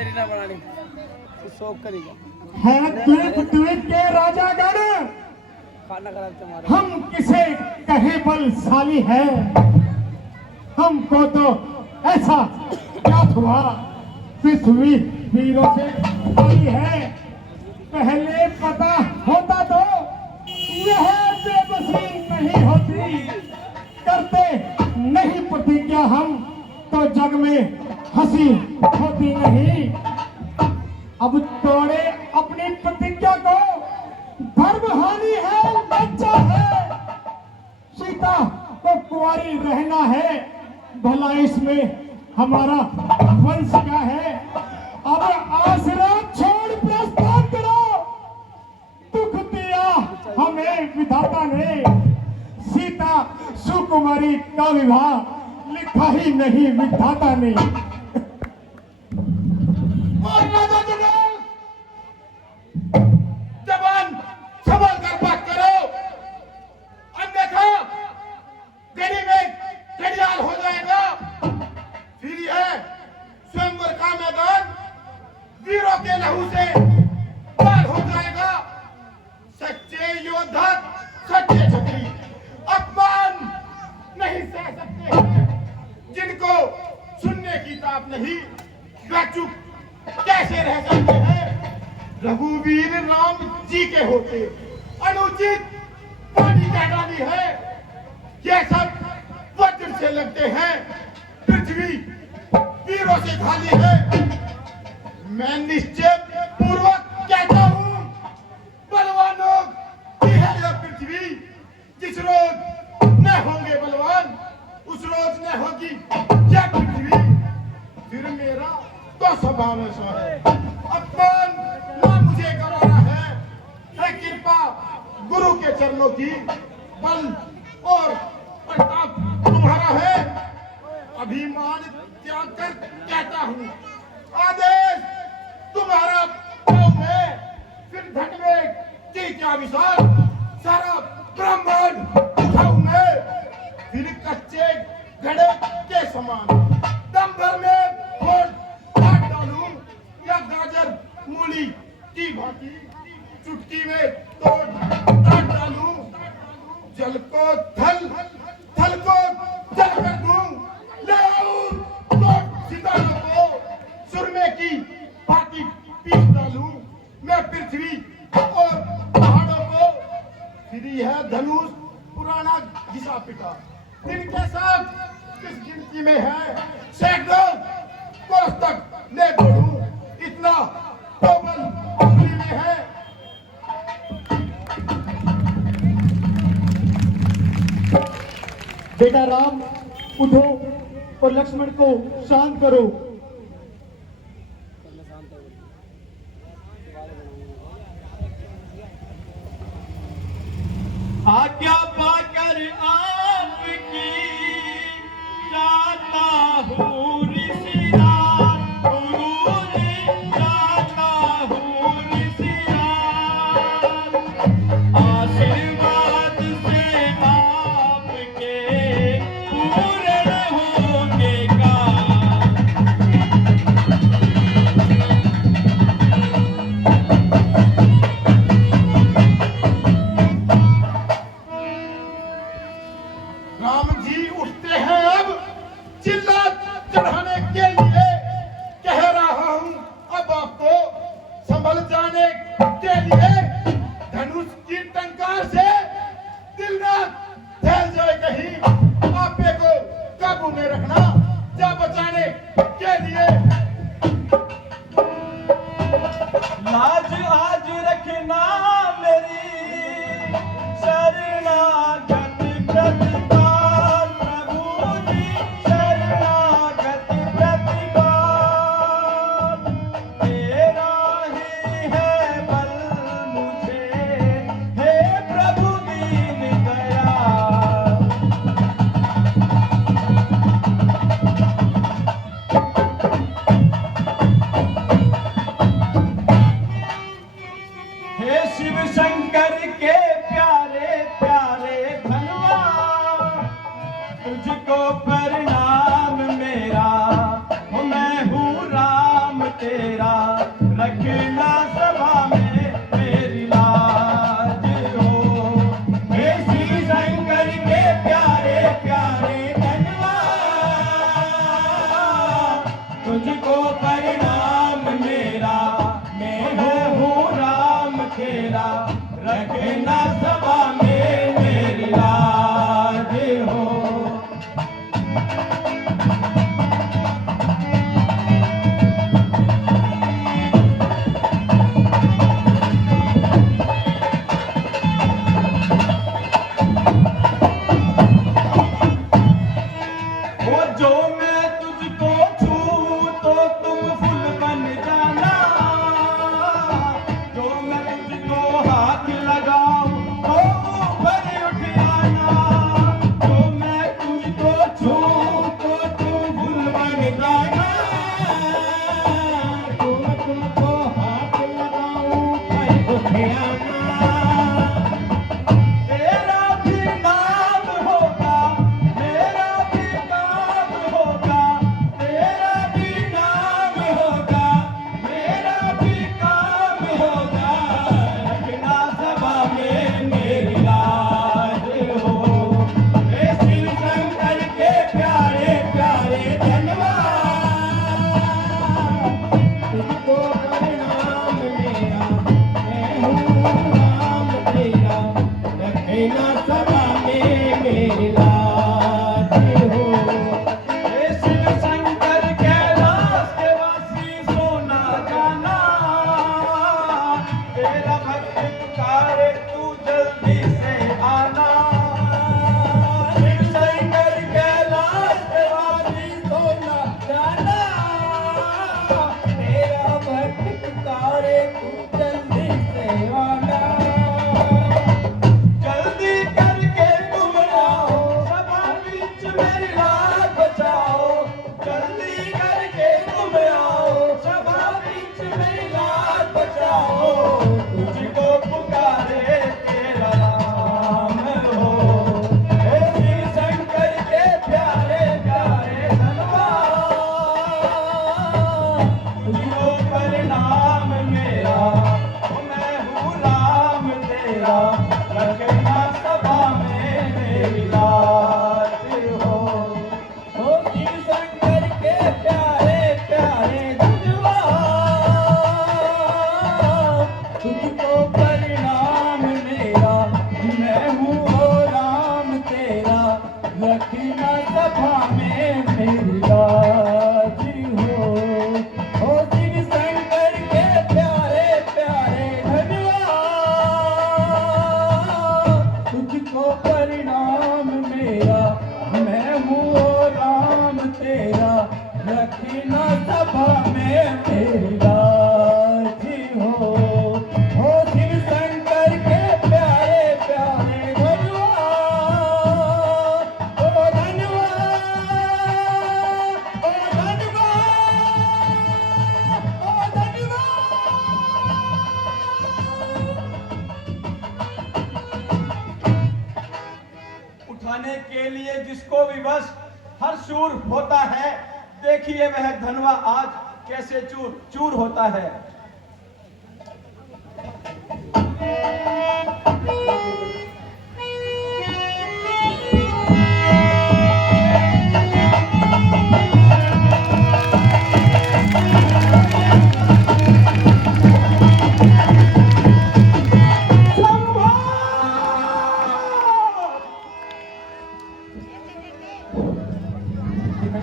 तेरी ना बनानी तू शौक करेगा है द्वीप द्वीप के राजागण खाना खराब तुम्हारा हम किसे कहे बलशाली है। हमको तो ऐसा ज्ञात हुआ पृथ्वी वीरों से खाली है। पहले पता होता तो यह बेबसी नहीं होती। करते नहीं प्रतिज्ञा हम तो जग में हंसी होती नहीं। अब तोड़े अपनी प्रतिज्ञा को, धर्म हानि है, लज्जा है। सीता को कुंवारी रहना है, भला इसमें हमारा वंश क्या है। अब आसरा छोड़ प्रस्थान करो। दुख दिया हमें विधाता ने, सीता सुकुमारी का विवाह लिखा ही नहीं विधाता ने। और राजा जवान संभल कर बात करो, अन्यथा गली में घड़ियाल हो जाएगा। फिर यह स्वयंवर का मैदान वीरों के लहू से लाल हो जाएगा। सच्चे योद्धा, सच्चे छत्री अपमान नहीं सह सकते हैं। जिनको सुनने की ताप नहीं, वे चुप कैसे रह सकते हैं। रघुवीर राम जी के होते अनुचित पानी का डाली है। ये सब वज्र से लगते हैं, पृथ्वी वीरों से खाली है। मैं निश्चय पूर्वक कहता हूं, बलवानों की है यह पृथ्वी। जिस रोज न होंगे बलवान, उस रोज न होगी यह पृथ्वी। फिर मेरा तो स्वभाव ऐसा है, अपमान ना मुझे कराना है कृपा गुरु के चरणों की। बल और प्रताप तुम्हारा है, अभिमान त्याग कर कहता हूँ। आदेश तुम्हारा पाँव में, फिर धन में की क्या विशाल, सारा ब्रह्मांड उठाऊं मैं। फिर कच्चे घड़े के समान दम भर में घोल काट डालूं, या गाजर मूली की भांति चुटकी में तोड़ काट डालूं। जल को थल, थल को जल कर दूं, ले आऊं तो सितारों को सुरमे की भांति पीस डालूं मैं पृथ्वी और पहाड़ों को। फिर यह धनुष पुराना घिसा पिटा इनके साथ किस गिनती में है, सैकड़ों कोस तक ले बढ़ूं, इतना तो बल उंगली में है। बेटा राम उठो और लक्ष्मण को शांत करो। आज्ञा पाकर आपकी जाता हूँ ऋषिराज, दूर जाता हूँ ऋषिराज। आशीर्वाद से आपके पूर्ण होंगे काज। राम जी उठते हैं अब चिल्ला चढ़ाने के लिए। कह रहा हूं अब आपको संभल जाने के लिए। धनुष की टंकार से दिल ना फैल जाए कहीं, आपे को काबू में रखना जा बचाने के लिए। लाज आज रखना मेरी शरणागत प्रतिपाल, प्रभु जी शरणागत प्रतिपाल। तेरा ही है बल मुझे, हे प्रभु दीन दयाल। हे शिव शंकर के प्यारे प्यारे धनवा, तुझको प्रणाम मेरा, मैं हूँ राम तेरा तुझको परिणाम मेरा, मैं हूँ राम तेरा, रखना सभा में मेरी लाज हो। वो जो मैं तुझको छूऊं तो तुम फूल बन जाना, जो मैं तुझको हाथ लगाऊं तो ऊपर उठ आना, जो मैं तुझको छूऊं तो तुम फूल बन जाना, जो मैं तुझको हाथ लगाऊं ऊपर उठ आना। तेरा भी नाम होगा, मेरा भी नाम होगा, तेरा भी नाम होगा, मेरा भी काम होगा, रखना सभा में मेरी लाज हो। हे शिव शंकर के प्यारे प्यारे धनवा, तुझको परिणाम मेरा, मैं हूँ राम तेरा, रखना सभा में मेरी लाज हो। हे शिव शंकर कैलाश के वासी सोना जाना, तेरा भक्त पुकारे तू जल्दी से आना। शिव शंकर कैलाश के वासी सोना जाना, तेरा भक्त पुकारे तू जल्दी से आना। जल्दी करके तुम आओ, सभा बीच मेरी लाज बचाओ, जल्दी करके तुम आओ, सभा बीच मेरी लाज बचाओ, तुझको पुकारे तेरा नाम हो। हे शिव शंकर के प्यारे प्यारे धनवा, तुझको परिणाम मेरा, मैं हूँ राम तेरा, रखना सभा में मेरी लाज हो। ओ शिव शंकर के प्यारे प्यारे धनवा, तुझको परिणाम मेरा, मैं हूँ ओ राम तेरा, रखना सभा में मेरी लाज हो। ओ शिव शंकर के प्यारे प्यारे धनवा, तुझको परिणाम मेरा, मैं हूँ ओ राम तेरा, रखना सभा में मेरी लाज हो। ओ शिव शंकर के प्यारे प्यारे धनवा, ओ धनवा, ओ धनवा, ओ धनवा। उठाने के लिए जिसको विवश हर शूर होता है, देखिए वह धनवा आज कैसे चूर चूर होता है।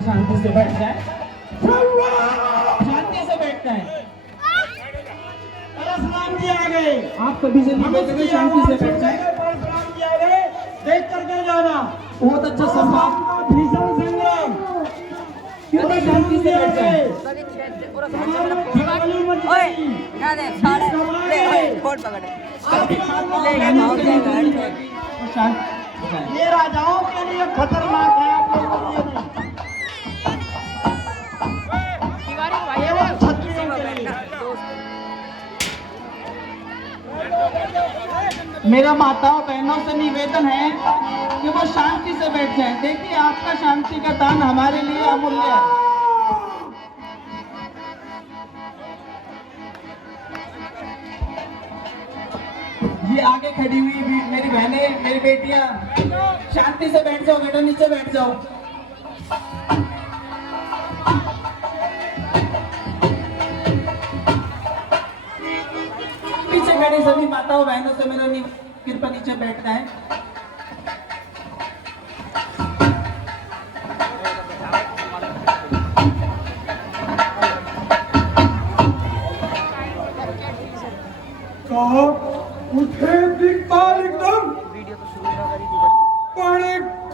शांति से बैठ जाए, शांति से बैठ जाए। परशुराम जी आ गए, आप कभी से नहीं बैठे, शांति से बैठ जाए। परशुराम जी आ गए, देख करके जाना। बहुत अच्छा सम्मान, भीषण संग्राम, क्यों शांति से बैठ जाए। ओए क्या दे सारे ले फोन पकड़े ले गए भाग गए। ये राजाओं के लिए खतरनाक है, आप लोगों के लिए नहीं। केवल क्षत्रियों के लिए। मेरा माताओं बहनों से निवेदन है कि वो शांति से बैठ जाएं। देखिए आपका शांति का दान हमारे लिए अमूल्य है। ये आगे खड़ी हुई मेरी बहनें, मेरी बेटियां, शांति से बैठ जाओ बेटा, नीचे बैठ जाओ। सभी माताओं बहनों से मेरा कृपा नीचे बैठना है। कहा उठे दिक्पाल एकदम पड़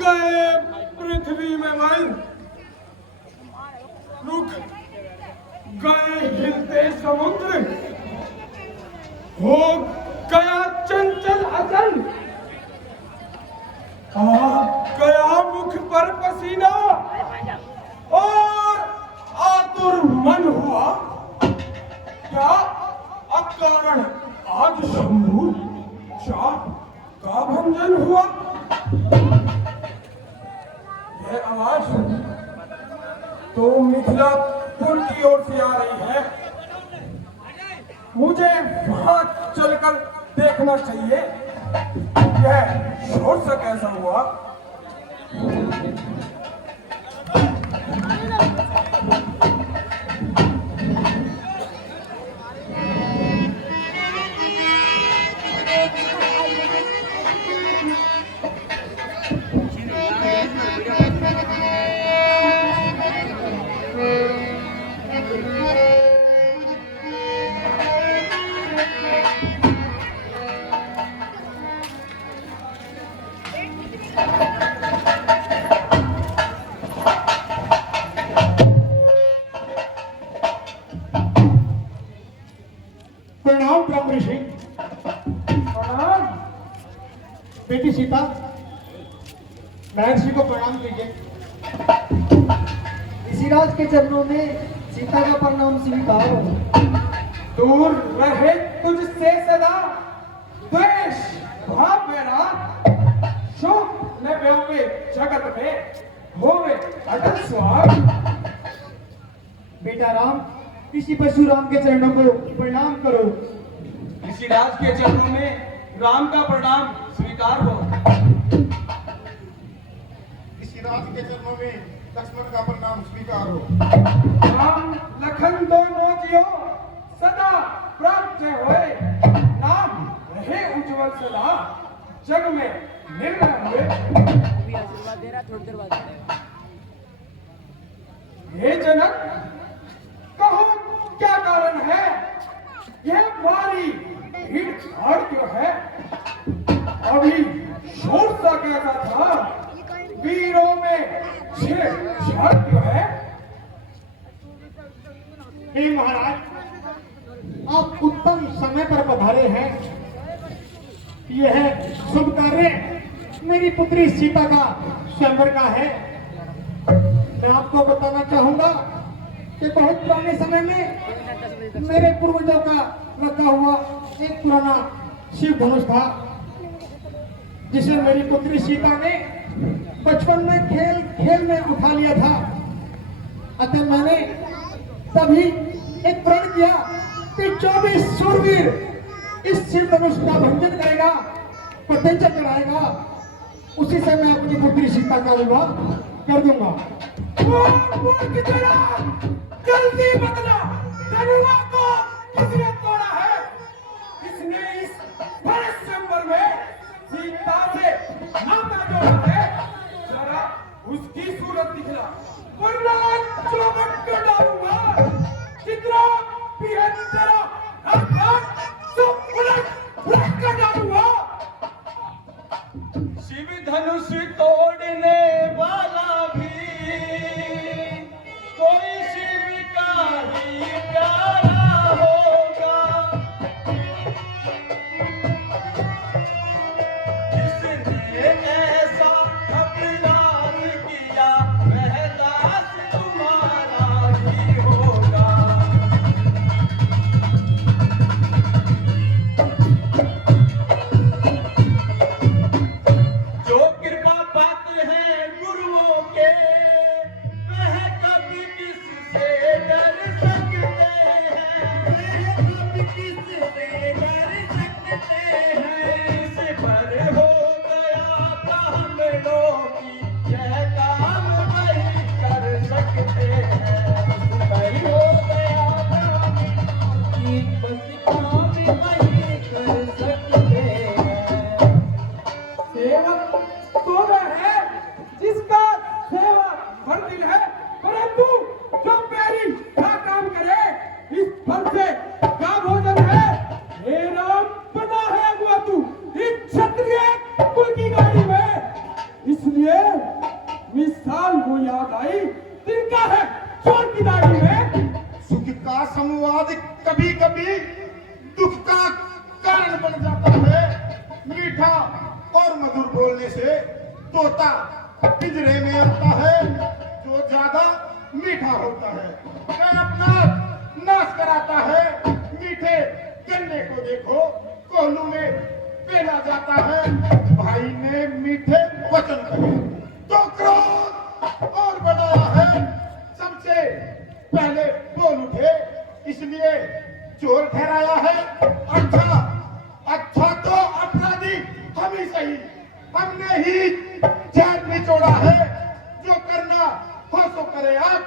गए पृथ्वी में मल, रुक गए हिलते समुद्र, हो गया चंचल अचल, आ गया मुख पर पसीना और आतुर मन हुआ, क्या अकारण आज शंभु चाप का भंजन हुआ। यह आवाज तो मिथिलापुर की ओर से आ रही है, मुझे वहां चलकर देखना चाहिए यह शोर से कैसा हुआ। प्रणाम ब्रह्म ऋषि। प्रणाम बेटी सीता, महर्षि को प्रणाम कीजिए। ऋषिराज के चरणों में सीता का प्रणाम स्वीकार हो। दूर रहे तुझसे सदा द्वेष भाव मेरा, शोक न व्योमे जगत में होवे अटल स्वाग। बेटा राम, ऋषि परशुराम के चरणों को प्रणाम करो। ऋषिराज के चरणों में राम का प्रणाम स्वीकार हो। ऋषिराज के चरणों में लक्ष्मण का प्रणाम स्वीकार हो। राम लखन दोनों जियो सदा प्राप्त होए, नाम रहे उज्जवल सदा जग में निर्भय हुए। आशीर्वाद दे रहा, थोड़ी देर बाद हे जनक, कहो क्या कारण है, यह भारी भीड़ भाड़ क्यों है। अभी शोर सा कैसा था, वीरों में छेड़छाड़ क्यों है। हे महाराज, आप उत्तम समय पर पधारे हैं। यह शुभ कार्य मेरी पुत्री सीता का स्वयंवर का है। मैं आपको बताना चाहूंगा कि बहुत पुराने समय में मेरे पूर्वजों का रखा हुआ एक पुराना शिव धनुष था, जिसे मेरी पुत्री सीता ने बचपन में खेल खेल में उठा लिया था। अतः मैंने तभी एक प्रण किया कि 24 शूरवीर इस शिव धनुष का भंजन करेगा, प्रतिज्ञा कराएगा, उसी से मैं अपनी पुत्री सीता का विवाह कर दूंगा। जल्दी बदला, धनुआ को किसने तोड़ा है, किसने इस बड़े स्वयंवर में सीता से नाता जोड़ा है, जरा उसकी सूरत दिखला, वरना चौबट कर डालूंगा। जितना भी है तेरा हाथ सब उलट कर डालूंगा। शिव धनुष तोड़ने वाला भी कोई शिव का ही प्यारा होगा, जिसने ऐसा अपराध किया वह दास तुम्हारा ही होगा। संवाद कभी कभी दुख का कारण बन जाता है। मीठा और मधुर बोलने से तोता पिंजरे में आता है जो ज्यादा मीठा होता है, वह अपना नाश कराता है। मीठे गन्ने को देखो कोहलू में पेला जाता है। भाई ने मीठे वचन कहे तो क्रोध और बढ़ाया है। सबसे पहले बोल उठे इसलिए चोर ठहराया है। अच्छा तो अपराधी हम ही सही, हमने ही जहर निचोड़ा है। जो करना हो सो करे आप,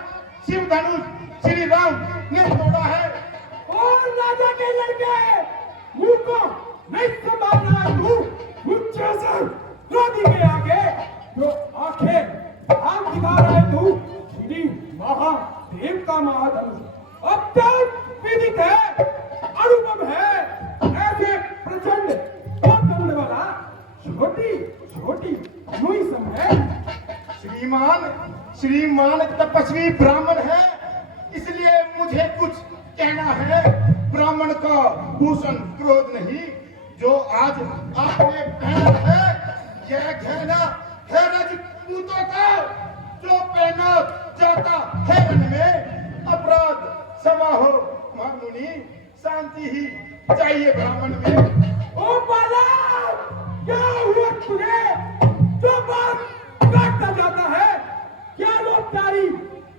शिव धनुष श्री राम ने तोड़ा है। और राजा के लड़के मुंह को नहीं संभालना है तू, मुझे से क्रोधी के आगे जो आंखें आंख दिखा रहा है तू, श्री महादेव का महाधनुष अब तक विदित है, अनुपम है। ऐसे प्रचंड और करने वाला छोटी छोटी मुई सम है। श्रीमान तपस्वी ब्राह्मण है, इसलिए मुझे कुछ कहना है। ब्राह्मण का भूषण क्रोध नहीं, जो आज आपने पहना है यह गहना है रजपूतों का, जो पहना जाता है रण में। अपराध क्षमा हो महामुनि, शांति ही चाहिए ब्राह्मण में। ओ बाला, क्या हुआ तुझे? जो बात काटता जाता है, क्या लोकचारी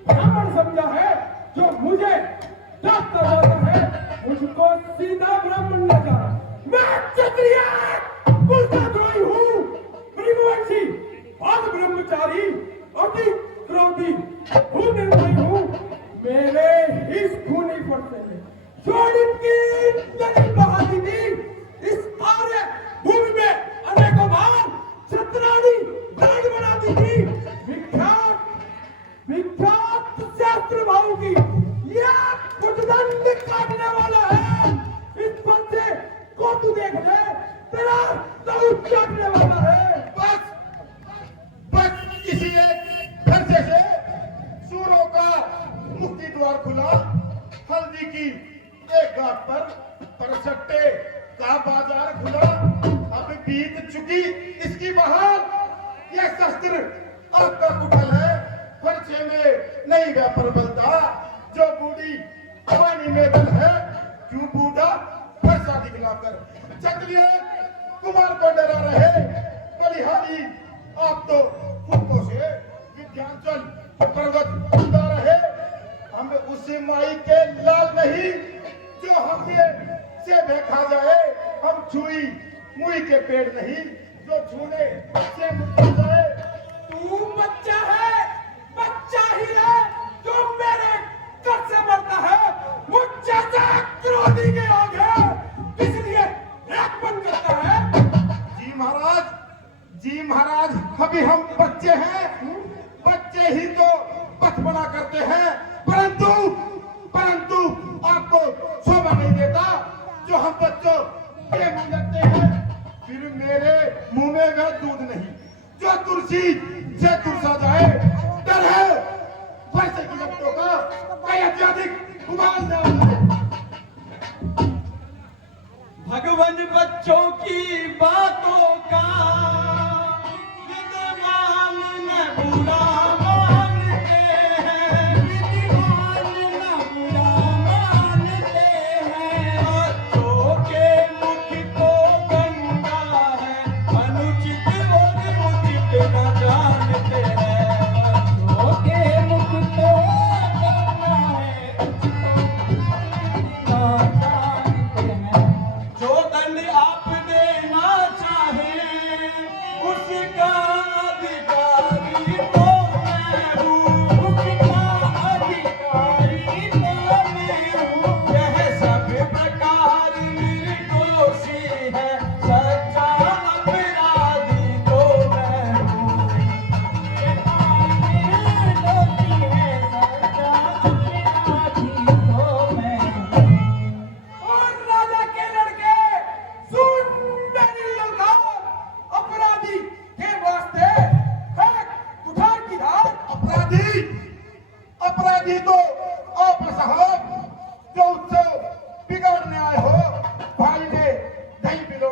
ब्राह्मण समझा है? जो मुझे काटता जाता है, मुझको सीधा ब्राह्मण न जाना। मैं क्षत्रिय कुलद्रोही हूँ, भृगुवंशी और ब्रह्मचारी, अति क्रोधी हूँ, निर्दयी हूँ। मेरे इस खूनी पड़ते में छोड़ी की नदी बहा दी थी। इस आर्य भूमि में अनेकों बार छत्राणी राज बनाती थी। विख्यात शास्त्र भाव की यह कुटदंड काटने वाला है। इस बच्चे को तू देख ले, तेरा लहू चाटने वाला है। बस किसी एक खर्चे से सूरों का मुक्ति द्वार खुला। हल्दी की एक घाट पर परसट्टे का बाजार खुला। अब बीत चुकी इसकी बहार, यह शस्त्र आपका कुटल है। पर्चे में नहीं व्यापार बनता, जो बूढ़ी पानी में दल है। क्यों बूढ़ा फरसा दिखलाकर क्षत्रिय कुमार को डरा रहे। बलिहारी आप तो फुटकों से विद्यांचल पर्वत उड़ा रहे। हम उसी माई के लाल नहीं जो हमें से देखा जाए। हम छुई मुई के पेड़ नहीं जो छूने से मुझ जाए। तू बच्चा है, बच्चा ही है जो मेरे घर से मरता है। मुझसे क्रोधी के आगे इसलिए राग बन करता है। जी महाराज अभी हम बच्चे हैं, बच्चे ही तो पथ बना करते हैं। परंतु आपको शोभा नहीं देता जो हम बच्चों के मुंह लगते हैं। फिर मेरे मुंह में वह दूध नहीं जो तुलसी से तुलसा जाए। डर है वर्षे की लपटों का, कई अत्यधिक उबाल जाए। भगवान बच्चों की बातों का विद्वान न बुरा मानते हैं, विद्वान न बुरा मानते हैं। बच्चों के मुख को गंगा है, अनुचित और उचित न जानते हैं। बच्चों के मुख को गंगा है, उचित और उचित न जानते हैं। जो दंड आप देना चाहे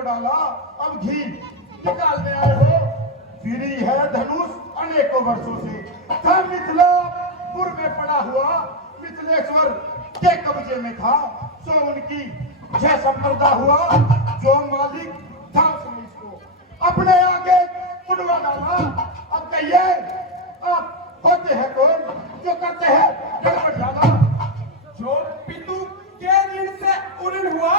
डाला, अब घी निकालने आए हो। फिरी है धनुष अनेकों वर्षों से, था मिथिलापुर में पड़ा हुआ, मिथिलेश्वर के कब्जे में था। सो उनकी जय संप्रदा हुआ, जो मालिक था उसने इसको अपने आगे कुड़वा डाला। अब कहिए आप होते हैं कौन जो करते हैं गड़बड़ ज्यादा? जो पितु के ऋण से उऋण हुआ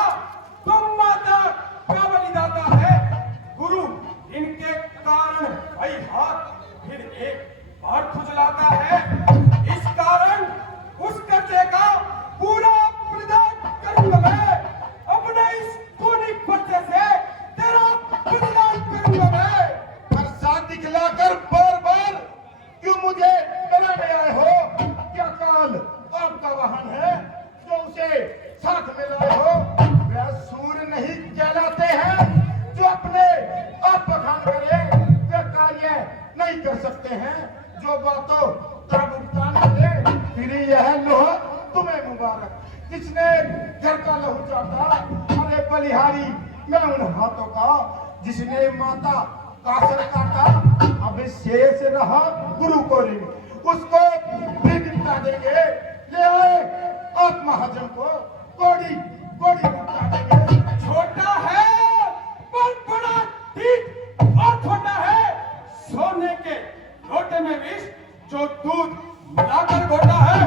तो माता का बलिदाता है। गुरु इनके कारण भाई हाथ फिर एक बार खुजलाता है। इस कारण उस कर्जे का पूरा प्रदान करूंगा मैं। अपने इस खूनी बच्चे से तेरा प्रदान करूंगा मैं। फरसा दिखलाकर बार बार क्यों मुझे डराने आए हो? क्या काल आपका वाहन है जो उसे साथ में लाए हो? वह सूर्य नहीं कहलाते हैं जो अपने आप बखान करे, वे कार्य नहीं कर सकते हैं जो बातों का भुगतान करे। फिर यह लोहा तुम्हें मुबारक जिसने घर का लहू चाटा। अरे बलिहारी मैं उन हाथों का जिसने माता का सर काटा। अब शेष रहा गुरु को ऋण, उसको भी निपटा देंगे। ले आए आप महाजन को, कोड़ी कोड़ी निपटा देंगे। छोटा है पर बड़ा ठीक और छोटा है सोने के लोटे में विष जो दूध मिलाकर घोटा है।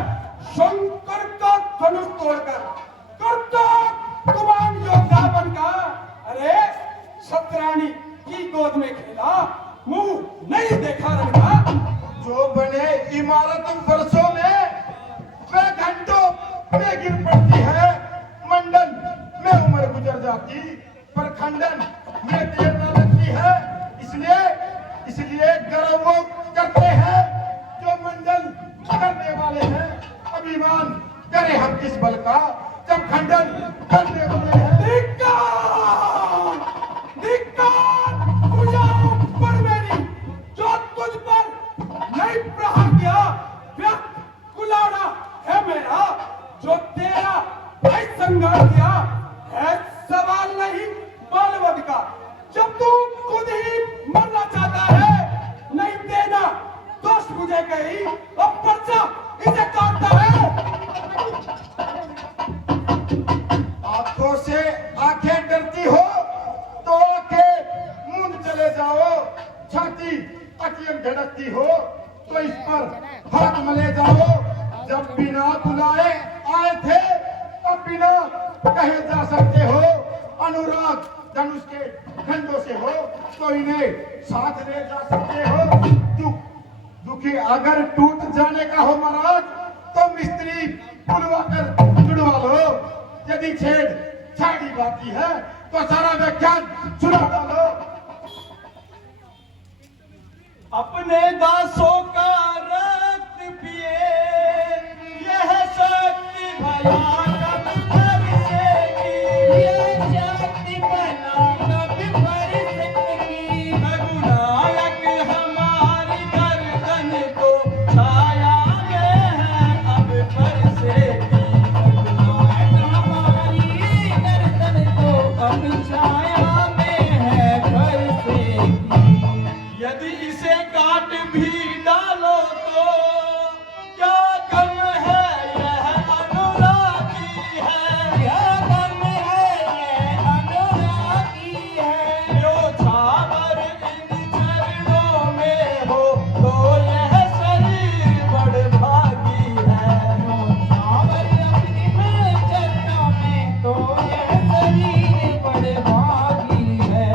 शंकर का धनुष तोड़कर करता कुमान योद्धा बनकर। अरे सतरानी की गोद में खेला, मुंह नहीं देखा रंगा। जो बने इमारत वर्षों में वह घंटों में गिर पड़ती है। मंडल में उम्र गुजर जाती पर खंडन में देर न लगती है। इसलिए गर्व वो करते हैं जो मंडल करने वाले हैं। अभिमान करे हम किस बल का जब खंडन करने वाले हैं। पर मेरी जो तुझ पर नहीं प्रहार किया व्यक्त कुलाड़ा है मेरा। जो तेरा भाई संघर्ष किया है सवाल नहीं बालवद का। जब तू खुद ही मरना चाहता है नहीं देना दोष मुझे कही, अब पर्चा इसे काटता है। आंखों से आंखें डरती हो तो आंखें मूंद चले जाओ। छाती अकियन धड़कती हो तो इस पर हाथ मले जाओ। जब बिना बुलाए आए थे अब बिना कहे जा सकते हो। अनुराग धनुष के खंडों से हो तो इन्हें साथ ले जा सकते हो। दुखी अगर टूट जाने का हो महाराज तो मिस्त्री बुलवा कर जुड़वा लो। यदि छेड़ी बाकी है तो सारा व्याख्यान सुना डालो। अपने दासों का रक्त पिए यह शक्ति भला कब बरसेगी। यह शक्ति भला कब बरसेगी। रघुनायक हमारी गर्दन को छाया में है अब बरसेगी। रघुनायक हमारी गर्दन को अब छाया में है बरसेगी। यदि इसे काट भी डालो तो क्या गम है यह अनुरागी है। क्या गम है यह अनुरागी है। जो छावर इन चरणों में हो तो यह शरीर बड़ भागी है। जो छावर अपनी चरणों में तो यह शरीर बड़ भागी है।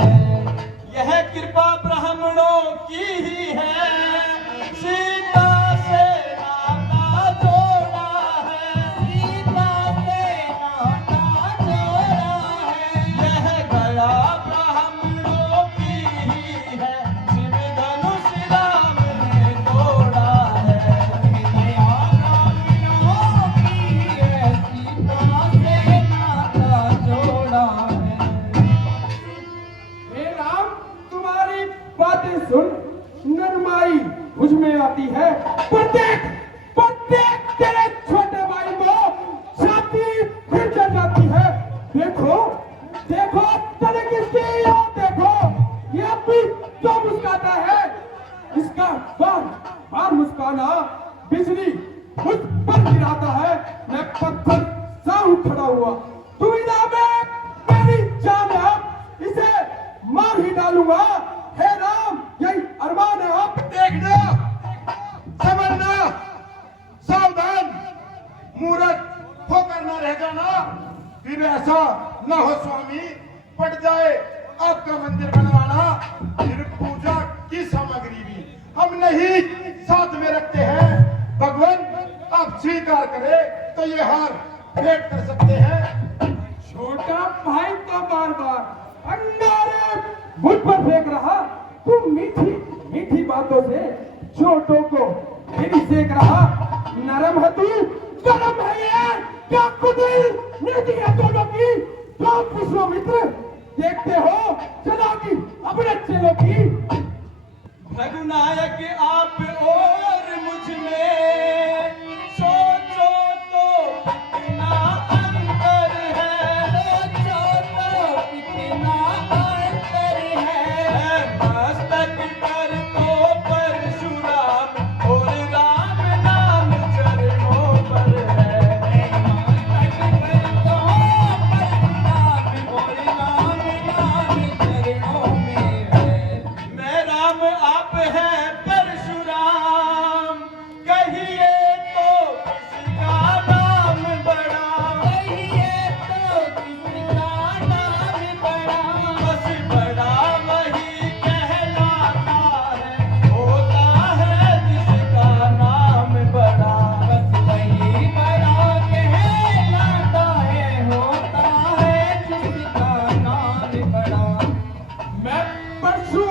यह कृपा ब्राह्मणों की ही है। सीता से नाता जोड़ा है। सीता से नाता जोड़ा है। यह गया ब्राह्मणों की ही है। शिव धनुष राम ने तोड़ा है। गया ब्राह्मणों की ही है। सीता से नाता जोड़ा है। हे राम तुम्हारी बातें सुन नरमाई मुझ में आती है। प्रत्येक तेरे छोटे भाई को छाती फिर चल जाती है। देखो तने किसकी हुआ। दुविधा में मेरी जान है, अब इसे मार ही डालूंगा। हे राम, यही अरमान है। अब देखना, समझना, सावधान, मूर्ख होकर न रह जाना। फिर ऐसा न हो स्वामी, पड़ जाए आपका मंदिर बनवाना, फिर पूजा की सामग्री भी हम नहीं साथ में रखते हैं। भगवान आप स्वीकार करें तो ये हार भेंट कर सकते हैं। छोटा भाई तो बार बार अंगारे मुझ पर फेंक रहा। तुम मीठी मीठी बातों से छोटों को फिर सेक रहा। नरम है तू, गरम है ये, क्या कुटिल नीति है दोनों की। तो विश्वामित्र देखते हो चला की अपने चेलों की। रघुनायक आप और मुझ में सोचो तो कितना अंतर है, सोचो तो कितना अंतर है। मस्तक पर तो परशुराम और राम नाम चरणों पर है। मस्तक पर तो परशुराम और राम नाम चरणों में है। मैं राम आप है परशुराम, कहिए तो किसका नाम बड़ा, कहिए तो किसका नाम बड़ा। बस बड़ा वही कहलाता है, होता है जिसका नाम बड़ा। बस वही बड़ा कहलाता है, होता है जिसका नाम बड़ा। मैं परशु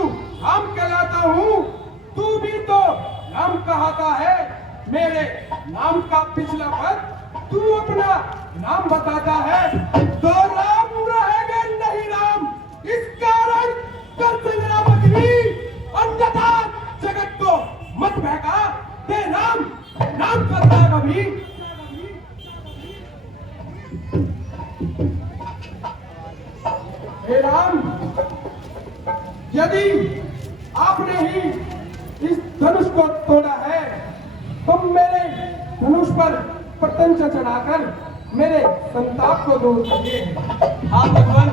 राम कहलाता हूँ, तू भी तो राम कहता है। मेरे नाम का पिछला पद तू अपना नाम बताता है। तो राम रहेगा नहीं राम, इस कारण कर संग्राम अग्नि, अन्यथा जगत को मत बहका दे। राम नाम करता है कभी। हे राम, यदि आपने ही इस धनुष को तोड़ा है तो मेरे धनुष पर पतंग चढ़ाकर मेरे संताप को दूर कीजिए। हाँ भगवान,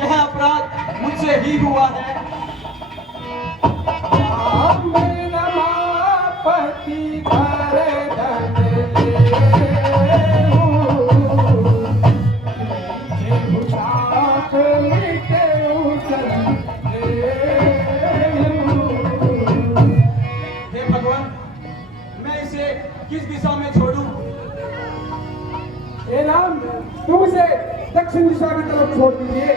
यह अपराध मुझसे ही हुआ है। आप मेरा मापति घर धन लेहूं, मीठे भुजाक मीठे उसन लेहूं। हे भगवान, मैं इसे किस दिशा में छोड़ूं? हे राम, तुम इसे दक्षिण दिशा की तरफ छोड़ दीजिए।